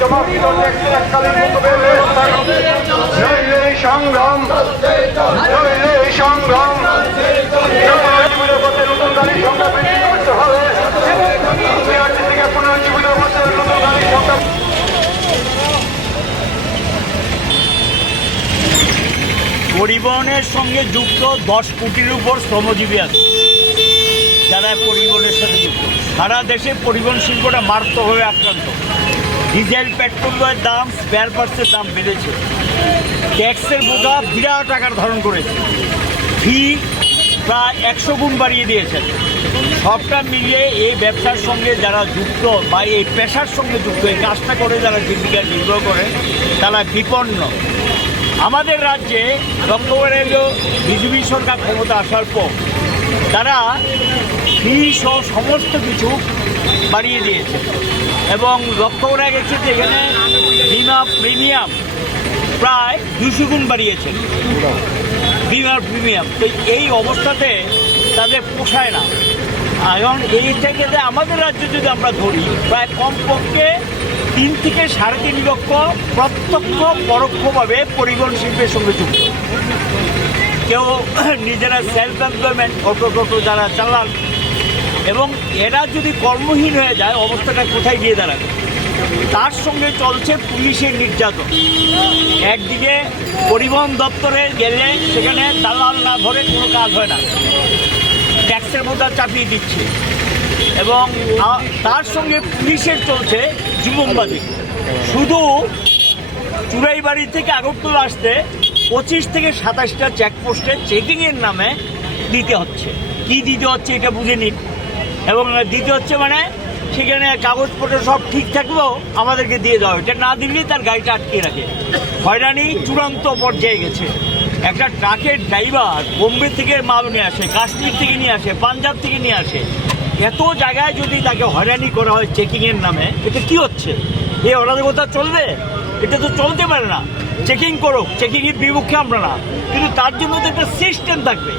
জমাকৃত ট্যাক্সের এককালীন সংগ্রাম সংগ্রাম নতুন গাড়ি সংখ্যা বৃদ্ধি করতে হবে। পুনর্জীবিত করতে নতুন গাড়ি সংখ্যা। পরিবহনের সঙ্গে যুক্ত 10 কোটির উপর শ্রমজীবী আছে যারা পরিবহনের সাথে যুক্ত। সারা দেশে পরিবহন শিল্পটা মারাত্মকভাবে আক্রান্ত। ডিজেল পেট্রোলের দাম, স্পেয়ার পার্টসের দাম বেড়েছে, ট্যাক্সের বোঝা বিরাট আকার ধারণ করেছে, ফি প্রায় 100 গুণ বাড়িয়ে দিয়েছেন। সবটা মিলিয়ে এই ব্যবসার সঙ্গে যারা যুক্ত বা এই পেশার সঙ্গে যুক্ত, এই কাজটা করে যারা জীবিকা নির্বাহ করে তারা বিপন্ন। আমাদের রাজ্যে লক্ষ্য করে এলো বিজেপি সরকার ক্ষমতা আসার পর তারা ফি সহ সমস্ত কিছু বাড়িয়ে দিয়েছে এবং লক্ষ্য করা গেছে যে এখানে বিমা প্রিমিয়াম প্রায় 200 গুণ বাড়িয়েছেন বিমার প্রিমিয়াম। তো এই অবস্থাতে তাদের পোষায় না। এখন এই থেকে যে আমাদের রাজ্যে যদি আমরা ধরি প্রায় কমপক্ষে 3 থেকে 3.5 লক্ষ প্রত্যক্ষ পরোক্ষভাবে পরিবহন শিল্পের সঙ্গে যুক্ত। কেউ নিজেরা সেলফ এমপ্লয়মেন্ট অটো যারা চালান, এবং এরা যদি কর্মহীন হয়ে যায় অবস্থাটা কোথায় গিয়ে দাঁড়াবে। তার সঙ্গে চলছে পুলিশের নির্যাতন। একদিকে পরিবহন দপ্তরে গেলে সেখানে দালাল না ধরে কোনো কাজ হয় না, ট্যাক্সের বোঝা চাপিয়ে দিচ্ছে, এবং তার সঙ্গে পুলিশের চলছে জুলুমবাজি। শুধু চুরাইবাড়ি থেকে আগরতলা আসতে 25 থেকে 27টা চেকপোস্টে চেকিংয়ের নামে দিতে হচ্ছে। কি দিতে হচ্ছে এটা বুঝে নিন। এবং দিতে হচ্ছে মানে সেখানে কাগজপত্র সব ঠিক থাকলেও আমাদেরকে দিয়ে দেওয়া, এটা না দিলেই তার গাড়িটা আটকে রাখে। হয়রানি চূড়ান্ত পর্যায়ে গেছে। একটা ট্রাকের ড্রাইভার বোম্বে থেকে মাল নিয়ে আসে, কাশ্মীর থেকে নিয়ে আসে, পাঞ্জাব থেকে নিয়ে আসে। এত জায়গায় যদি তাকে হয়রানি করা হয় চেকিংয়ের নামে, এটা কি হচ্ছে? এই অরাজকতা চলবে? এটা তো চলতে পারে না। চেকিং করুক, চেকিংয়ের বিপক্ষে আমরা না, কিন্তু তার জন্য তো একটা সিস্টেম থাকবে,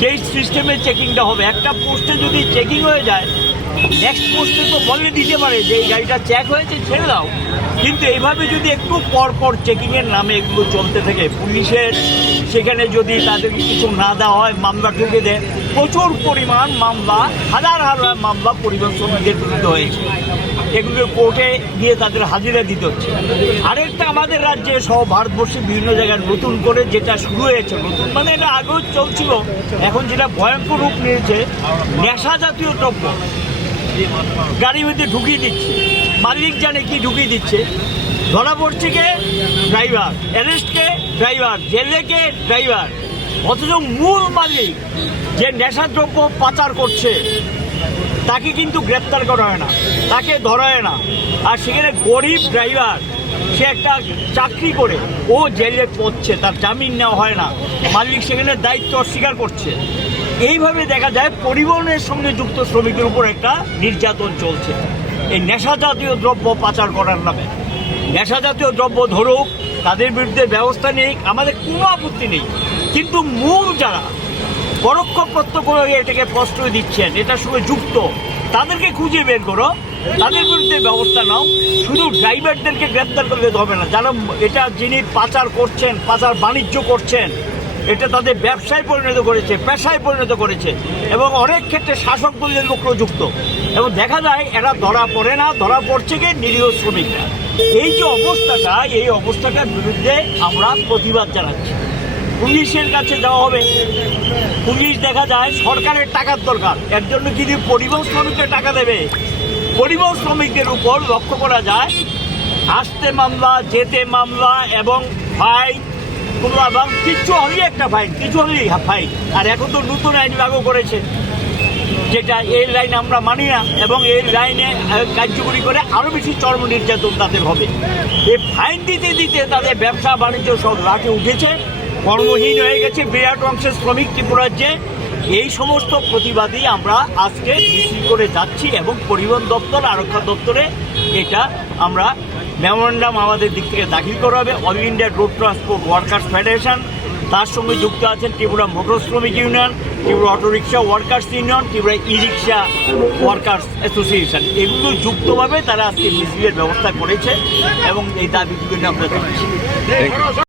যেই সিস্টেমে চেকিংটা হবে। একটা পোস্টে যদি চেকিং হয়ে যায়, নেক্সট পোস্টে তো বলে দিতে পারে যে এই গাড়িটা চেক হয়েছে, ছেড়ে দাও। কিন্তু এইভাবে যদি একটু পর পর চেকিংয়ের নামে এগুলো চলতে থাকে, পুলিশের সেখানে যদি তাদেরকে কিছু না দেওয়া হয়, মামলা ঠুকে দেয়। প্রচুর পরিমাণ মামলা, হাজার হাজার মামলা পরিবহন শ্রমিকদের বিরুদ্ধে হয়েছে। এগুলো কোর্টে গিয়ে তাদের হাজিরা দিতে হচ্ছে। আরেকটা আমাদের রাজ্যে সহ ভারতবর্ষে বিভিন্ন জায়গায় নতুন করে যেটা শুরু হয়েছে, নতুন মানে এটা আগেও চলছিল, এখন যেটা ভয়ঙ্কর রূপ নিয়েছে, নেশা জাতীয় দ্রব্য গাড়ির মধ্যে ঢুকিয়ে দিচ্ছে। মালিক জানে কি ঢুকিয়ে দিচ্ছে। ধরা পড়ছে কে? ড্রাইভার। অ্যারেস্টে ড্রাইভার, জেলে কে? ড্রাইভার। অথচ মূল মালিক যে নেশাদ্রব্য পাচার করছে তাকে কিন্তু গ্রেপ্তার করা হয় না, তাকে ধরা হয় না। আর সেখানে গরিব ড্রাইভার, সে একটা চাকরি করে ও জেলে পড়ছে, তার জামিন নেওয়া হয় না, মালিক সেখানে দায়িত্ব অস্বীকার করছে। এইভাবে দেখা যায় পরিবহনের সঙ্গে যুক্ত শ্রমিকের উপর একটা নির্যাতন চলছে এই নেশা জাতীয় দ্রব্য পাচার করার নামে। নেশা জাতীয় দ্রব্য ধরুক, তাদের বিরুদ্ধে ব্যবস্থা নেই, আমাদের কোনো আপত্তি নেই। কিন্তু মূল যারা পরোক্ষ প্রত্যক্ষ এটাকে প্রশ্রয় দিচ্ছেন, এটার সঙ্গে যুক্ত, তাদেরকে খুঁজে বের করো, তাদের বিরুদ্ধে ব্যবস্থা নাও। শুধু ড্রাইভারদেরকে গ্রেপ্তার করলে হবে না, যারা এটা যিনি পাচার করছেন, পাচার বাণিজ্য করছেন, এটা তাদের ব্যবসায় পরিণত করেছে, পেশায় পরিণত করেছে, এবং অনেক ক্ষেত্রে শাসক দলের লোকও যুক্ত। এবং দেখা যায় এরা ধরা পড়ে না, ধরা পড়ছে কি নিরীহ শ্রমিকরা। এই যে অবস্থাটা, এই অবস্থাটার বিরুদ্ধে আমরা প্রতিবাদ জানাচ্ছি। পুলিশের কাছে যাওয়া হবে, পুলিশ দেখা যায় সরকারের টাকার দরকার, এর জন্য কিন্তু পরিবহন শ্রমিকদের টাকা দেবে। পরিবহন শ্রমিকদের উপর লক্ষ্য করা যায় আসতে মামলা, যেতে মামলা, এবং ফাইন, এবং কিছু হলেই একটা ফাইন, কিছু হলেই ফাইন। আর এখন তো নতুন আইন লাগু করেছে, যেটা এই লাইন আমরা মানি না, এবং এই লাইনে কার্যকরী করে আরও বেশি চরম নির্যাতন তাদের হবে। এই ফাইন দিতে দিতে তাদের ব্যবসা বাণিজ্য সব লাঠে উঠেছে, কর্মহীন হয়ে গেছে বিরাট অংশের শ্রমিক ত্রিপুরাজ্যে। এই সমস্ত প্রতিবাদী আমরা আজকে মিছিল করে যাচ্ছি, এবং পরিবহন দপ্তর, আরক্ষা দপ্তরে এটা আমরা মেমোরেন্ডাম আমাদের দিক থেকে দাখিল করা হবে। All India road transport workers federation, তার সঙ্গে যুক্ত আছেন ত্রিপুরা মোটর শ্রমিক union, Tripura autorickshaw workers union, Tripura e rickshaw workers association. এগুলো যুক্তভাবে তারা আজকে মিছিলের ব্যবস্থা করেছে এবং এই দাবিগুলো নিয়ে আমরা দেখছি।